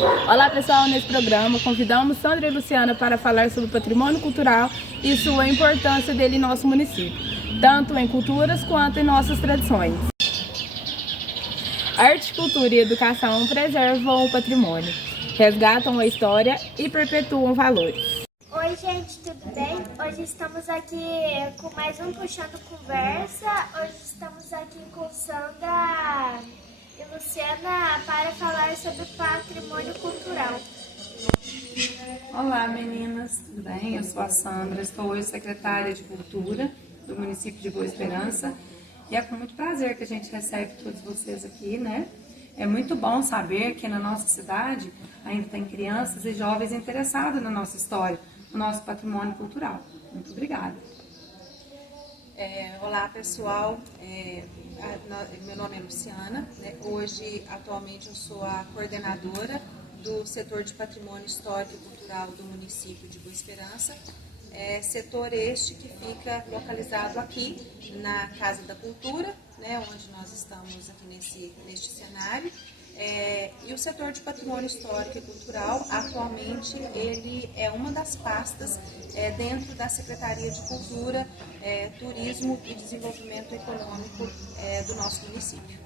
Olá pessoal, nesse programa convidamos Sandra e Luciana para falar sobre o patrimônio cultural e sua importância dele em nosso município, tanto em culturas quanto em nossas tradições. Arte, cultura e educação preservam o patrimônio, resgatam a história e perpetuam valores. Oi gente, tudo bem? Hoje estamos aqui com mais um Puxando Conversa. Hoje estamos aqui com Sandra e Luciana para falar sobre patrimônio cultural. Olá meninas, tudo bem? Eu sou a Sandra, estou hoje secretária de Cultura do município de Boa Esperança e é com muito prazer que a gente recebe todos vocês aqui, né? É muito bom saber que na nossa cidade ainda tem crianças e jovens interessados na nossa história, no nosso patrimônio cultural. Muito obrigada. Olá pessoal, meu nome é Luciana, né? Hoje atualmente eu sou a coordenadora do setor de patrimônio histórico e cultural do município de Boa Esperança, setor este que fica localizado aqui na Casa da Cultura, né? Onde nós estamos aqui neste cenário. E o setor de patrimônio histórico e cultural, atualmente, ele é uma das pastas dentro da Secretaria de Cultura, Turismo e Desenvolvimento Econômico do nosso município.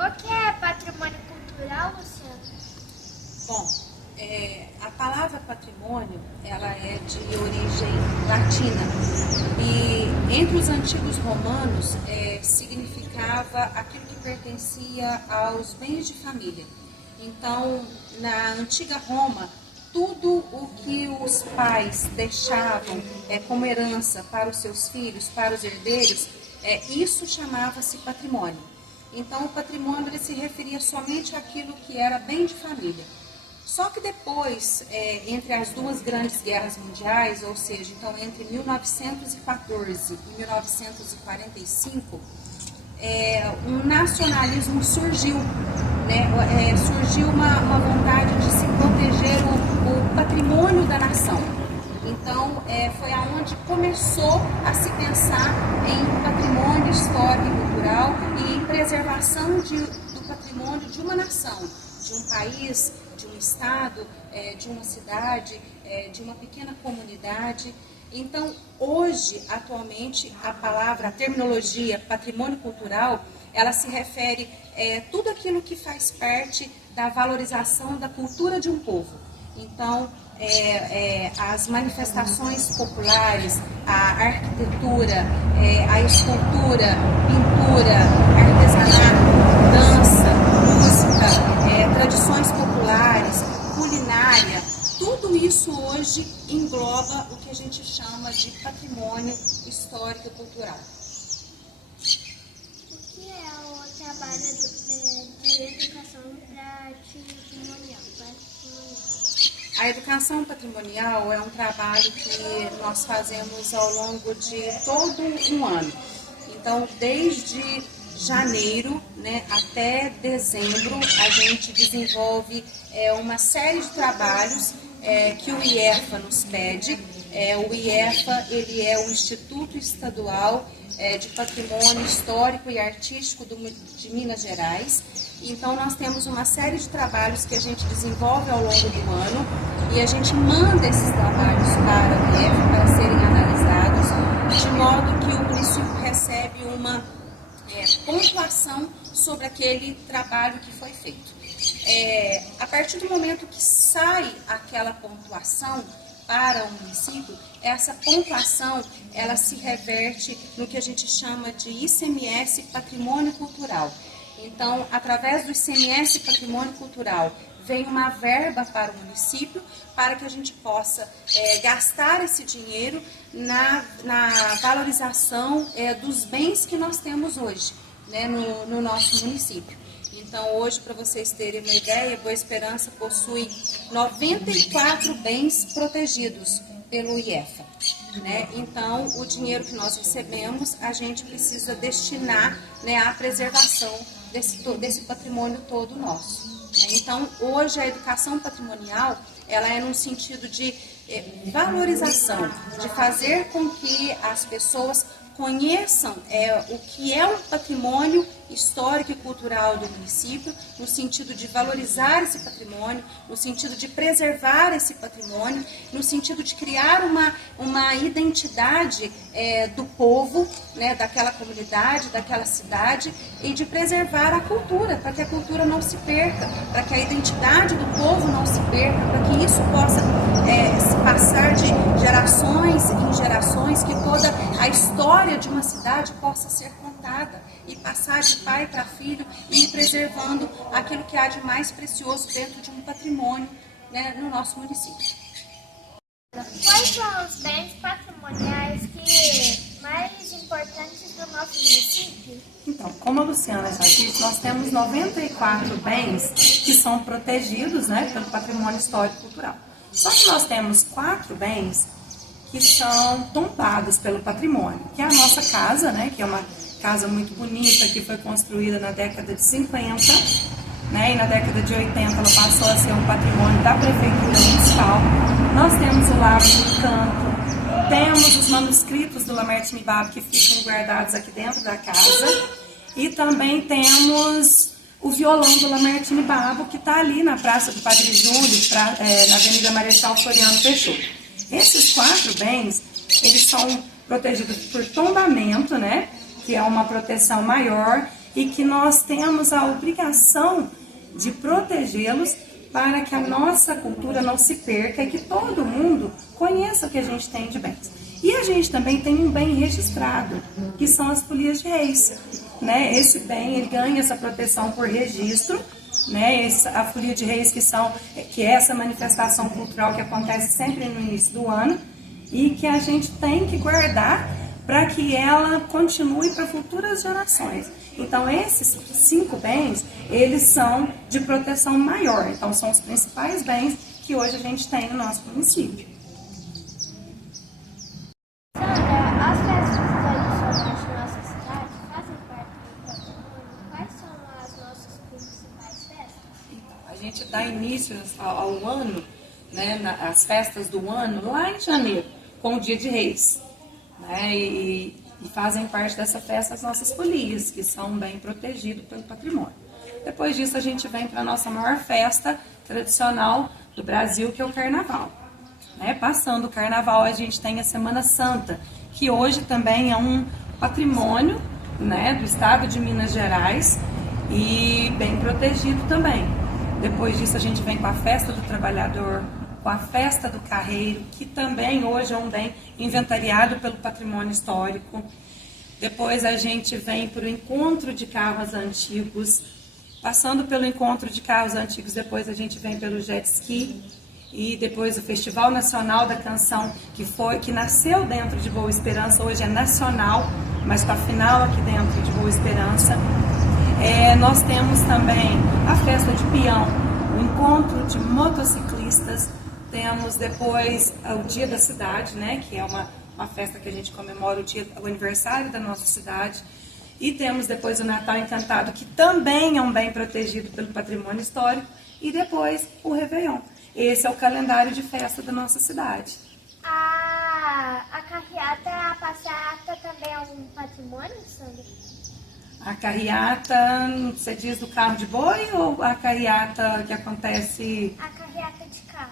O que é patrimônio cultural, Luciana? Bom, a palavra patrimônio, ela é de origem latina e entre os antigos romanos significava aquilo que pertencia aos bens de família. Então, na antiga Roma, tudo o que os pais deixavam como herança para os seus filhos, para os herdeiros, isso chamava-se patrimônio. Então, o patrimônio ele se referia somente àquilo que era bem de família. Só que depois, entre as duas grandes guerras mundiais, ou seja, então entre 1914 e 1945, um nacionalismo surgiu, né? Surgiu uma vontade de se proteger o patrimônio da nação. Então, foi aonde começou a se pensar em patrimônio histórico e cultural e preservação do patrimônio de uma nação, de um país, de um estado, de uma cidade, de uma pequena comunidade. Então, hoje, atualmente, a terminologia patrimônio cultural, ela se refere a tudo aquilo que faz parte da valorização da cultura de um povo. Então, as manifestações populares, a arquitetura, a escultura, pintura, artesanato, dança, música, tradições populares, culinária, tudo isso hoje engloba o que a gente chama de patrimônio histórico e cultural. O que é o trabalho de educação patrimonial? A educação patrimonial é um trabalho que nós fazemos ao longo de todo um ano. Então, desde janeiro, né, até dezembro, a gente desenvolve uma série de trabalhos que o IEFA nos pede. O IEFA ele é o Instituto Estadual de Patrimônio Histórico e Artístico de Minas Gerais. Então, nós temos uma série de trabalhos que a gente desenvolve ao longo do ano e a gente manda esses trabalhos para o IEFA para serem analisados, de modo que o município recebe uma pontuação sobre aquele trabalho que foi feito. A partir do momento que sai aquela pontuação para o município, essa pontuação ela se reverte no que a gente chama de ICMS Patrimônio Cultural. Então, através do ICMS Patrimônio Cultural, vem uma verba para o município para que a gente possa gastar esse dinheiro na valorização dos bens que nós temos hoje, né, no nosso município. Então, hoje, para vocês terem uma ideia, Boa Esperança possui 94 bens protegidos pelo IEFA, né? Então, o dinheiro que nós recebemos, a gente precisa destinar, né, à preservação desse patrimônio todo nosso. Né? Então, hoje, a educação patrimonial, ela é num sentido de valorização, de fazer com que as pessoas conheçam o que é um patrimônio histórico e cultural do município, no sentido de valorizar esse patrimônio, no sentido de preservar esse patrimônio, no sentido de criar uma identidade do povo, né, daquela comunidade, daquela cidade, e de preservar a cultura, para que a cultura não se perca, para que a identidade do povo não se perca, para que isso possa se passar de gerações em gerações, que toda a história de uma cidade possa ser contada e passar de pai para filho e ir preservando aquilo que há de mais precioso dentro de um patrimônio, né, no nosso município. Quais são os bens patrimoniais mais importantes do nosso município? Então, como a Luciana já disse, nós temos 94 bens que são protegidos, né, pelo patrimônio histórico e cultural. Só que nós temos 4 bens que são tombados pelo patrimônio, que é a nossa casa, né, que é uma casa muito bonita, que foi construída na década de 50, né, e na década de 80 ela passou a ser um patrimônio da Prefeitura Municipal. Nós temos o Lago do Canto, temos os manuscritos do Lamertine Mibabo que ficam guardados aqui dentro da casa, e também temos o violão do Lamertine Mibabo, que está ali na Praça do Padre Júlio, na Avenida Marechal Floriano Peixoto. Esses 4 bens, eles são protegidos por tombamento, né, que é uma proteção maior, e que nós temos a obrigação de protegê-los para que a nossa cultura não se perca e que todo mundo conheça o que a gente tem de bens. E a gente também tem um bem registrado, que são as folias de reis, né? Esse bem, ele ganha essa proteção por registro, né? A folia de reis, que é essa manifestação cultural que acontece sempre no início do ano e que a gente tem que guardar para que ela continue para futuras gerações. Então, esses 5 bens, eles são de proteção maior. Então, são os principais bens que hoje a gente tem no nosso município. Sandra, as festas tradicionais de nossa cidade fazem parte do patrimônio. Quais são as nossas principais festas? Então, a gente dá início ao ano, né, as festas do ano, lá em janeiro, com o Dia de Reis, né, e fazem parte dessa festa as nossas folias, que são bem protegidos pelo patrimônio. Depois disso, a gente vem para a nossa maior festa tradicional do Brasil, que é o Carnaval. Né? Passando o Carnaval, a gente tem a Semana Santa, que hoje também é um patrimônio, né, do estado de Minas Gerais e bem protegido também. Depois disso, a gente vem com a Festa do Trabalhador, com a Festa do Carreiro, que também hoje é um bem inventariado pelo patrimônio histórico. Depois a gente vem para o Encontro de Carros Antigos. Passando pelo Encontro de Carros Antigos, depois a gente vem pelo Jet Ski. E depois o Festival Nacional da Canção, que nasceu dentro de Boa Esperança, hoje é nacional, mas com a final aqui dentro de Boa Esperança. Nós temos também a Festa de Peão, o Encontro de Motociclistas. Temos depois o Dia da Cidade, né, que é uma festa que a gente comemora o aniversário da nossa cidade. E temos depois o Natal Encantado, que também é um bem protegido pelo patrimônio histórico. E depois o Réveillon. Esse é o calendário de festa da nossa cidade. A carreata, a passeata também é um patrimônio, Sandra? A carreata, você diz do carro de boi ou a carreata que acontece... A carreata de carro.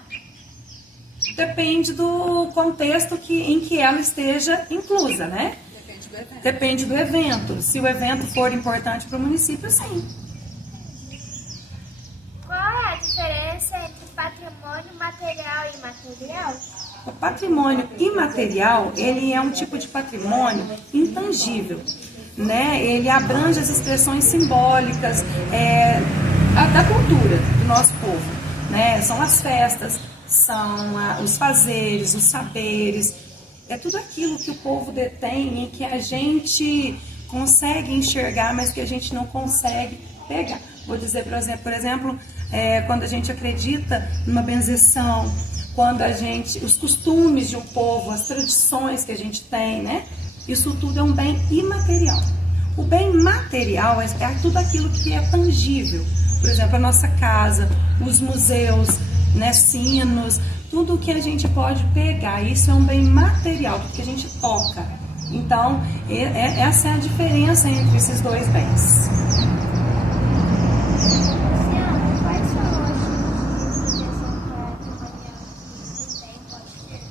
Depende do contexto em que ela esteja inclusa, né? Depende do evento. Depende do evento. Se o evento for importante para o município, sim. Qual é a diferença entre patrimônio material e imaterial? O patrimônio imaterial, ele é um tipo de patrimônio intangível, né? Ele abrange as expressões simbólicas da cultura do nosso povo, né? São as festas, são os fazeres, os saberes, é tudo aquilo que o povo detém e que a gente consegue enxergar, mas que a gente não consegue pegar. Vou dizer, por exemplo, quando a gente acredita numa benzeção, quando os costumes de um povo, as tradições que a gente tem, né? Isso tudo é um bem imaterial. O bem material é tudo aquilo que é tangível. Por exemplo, a nossa casa, os museus, né, sinos, tudo que a gente pode pegar. Isso é um bem material, porque a gente toca, Então, essa é a diferença entre esses dois bens. Luciana, quais são os tipos de proteção patrimonial que pode ter?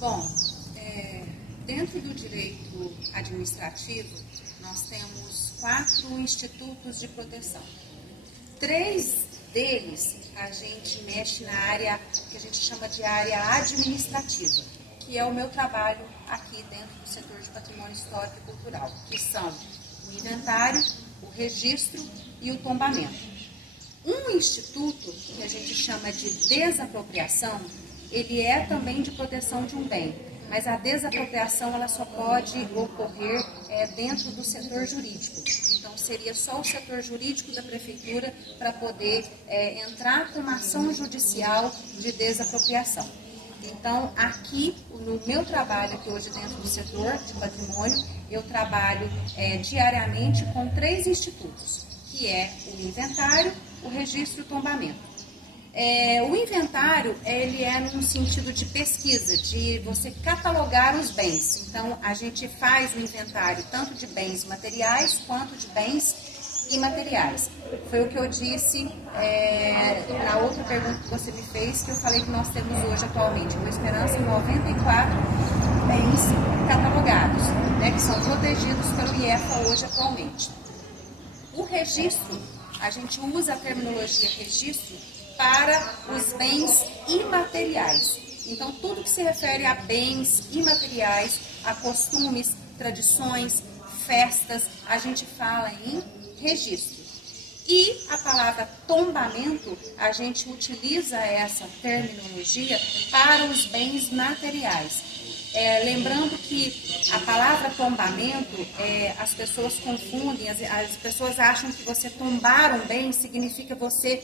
Bom, dentro do direito administrativo, nós temos 4 institutos de proteção. 3 deles a gente mexe na área que a gente chama de área administrativa, que é o meu trabalho aqui dentro do setor de patrimônio histórico e cultural, que são o inventário, o registro e o tombamento. Um instituto que a gente chama de desapropriação, ele é também de proteção de um bem, mas a desapropriação ela só pode ocorrer dentro do setor jurídico. Então, seria só o setor jurídico da prefeitura para poder entrar com uma ação judicial de desapropriação. Então, aqui, no meu trabalho aqui hoje dentro do setor de patrimônio, eu trabalho diariamente com 3 institutos, que é o inventário, o registro e o tombamento. O inventário, ele é num sentido de pesquisa, de você catalogar os bens. Então, a gente faz o inventário tanto de bens materiais quanto de bens imateriais. Foi o que eu disse na outra pergunta que você me fez, que eu falei que nós temos hoje atualmente, Boa Esperança, 94 bens catalogados, né, que são protegidos pelo IEFA hoje atualmente. O registro, a gente usa a terminologia registro para os bens imateriais. Então, tudo que se refere a bens imateriais, a costumes, tradições, festas, a gente fala em registro. E a palavra tombamento, a gente utiliza essa terminologia para os bens materiais. Lembrando que a palavra tombamento, as pessoas confundem, as pessoas acham que você tombar um bem significa você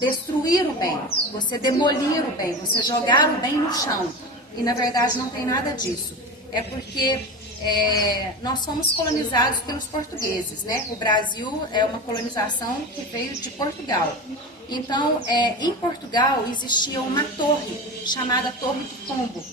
destruir o bem, você demolir o bem, você jogar o bem no chão. E na verdade não tem nada disso. É porque nós fomos colonizados pelos portugueses, né? O Brasil é uma colonização que veio de Portugal. Então, em Portugal existia uma torre chamada Torre do Tombo.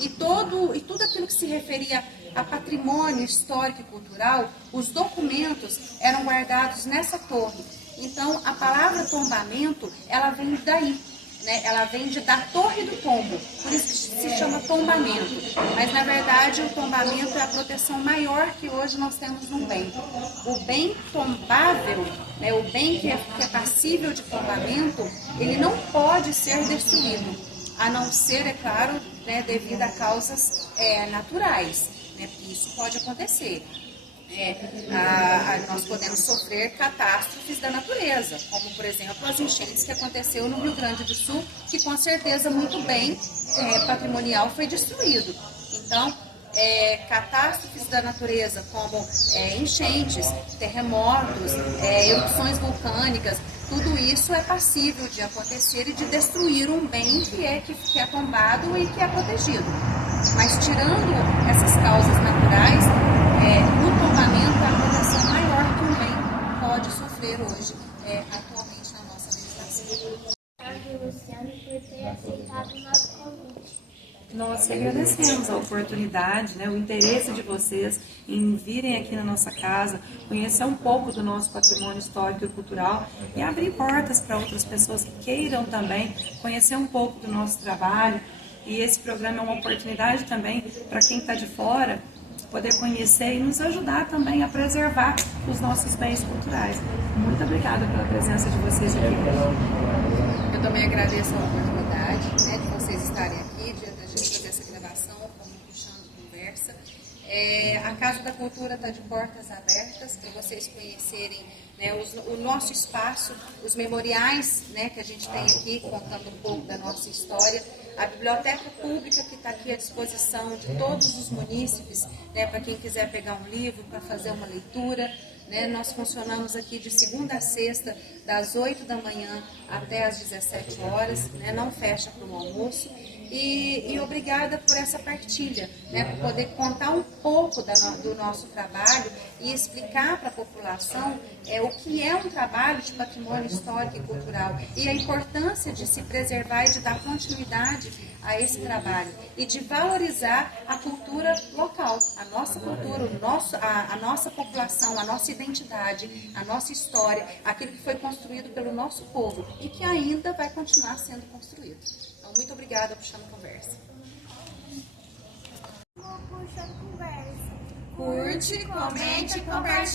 E tudo aquilo que se referia a patrimônio histórico e cultural, os documentos eram guardados nessa torre. Então, a palavra tombamento, ela vem daí, né? Ela vem da Torre do Tombo, por isso que se chama tombamento. Mas, na verdade, o tombamento é a proteção maior que hoje nós temos num bem. O bem tombável, né? O bem que é passível de tombamento, ele não pode ser destruído, a não ser, é claro, né, devido a causas naturais, né? Isso pode acontecer. Nós podemos sofrer catástrofes da natureza, como por exemplo as enchentes que aconteceu no Rio Grande do Sul, que com certeza muito bem patrimonial foi destruído. Então, catástrofes da natureza como enchentes, terremotos, erupções vulcânicas, tudo isso é passível de acontecer e de destruir um bem que é tombado e que é protegido. Mas tirando essas causas naturais, no tombamento a proteção maior que um bem pode sofrer hoje, atualmente na nossa legislação. Obrigada, Luciana, por ter aceitado o nosso convite. Nós que agradecemos a oportunidade, né, o interesse de vocês em virem aqui na nossa casa, conhecer um pouco do nosso patrimônio histórico e cultural e abrir portas para outras pessoas que queiram também conhecer um pouco do nosso trabalho. E esse programa é uma oportunidade também para quem está de fora poder conhecer e nos ajudar também a preservar os nossos bens culturais. Muito obrigada pela presença de vocês aqui. Eu também agradeço a oportunidade, né, de vocês estarem aqui, de a gente fazer essa gravação, como Puxando Conversa. A Casa da Cultura está de portas abertas para vocês conhecerem, né, o nosso espaço, os memoriais, né, que a gente tem aqui, contando um pouco da nossa história. A biblioteca pública que está aqui à disposição de todos os munícipes, né, para quem quiser pegar um livro, para fazer uma leitura. Né, nós funcionamos aqui de segunda a sexta, das 8 da manhã até as 17 horas, né, não fecha para o almoço. e obrigada por essa partilha, né, por poder contar um pouco do nosso trabalho e explicar para a população o que é um trabalho de patrimônio histórico e cultural e a importância de se preservar e de dar continuidade a esse trabalho e de valorizar a cultura local, a nossa cultura, a nossa população, a nossa identidade, a nossa história, aquilo que foi construído pelo nosso povo e que ainda vai continuar sendo construído. Então, muito obrigada por Puxando Conversa. Puxando Conversa. Curte, comente e compartilhe.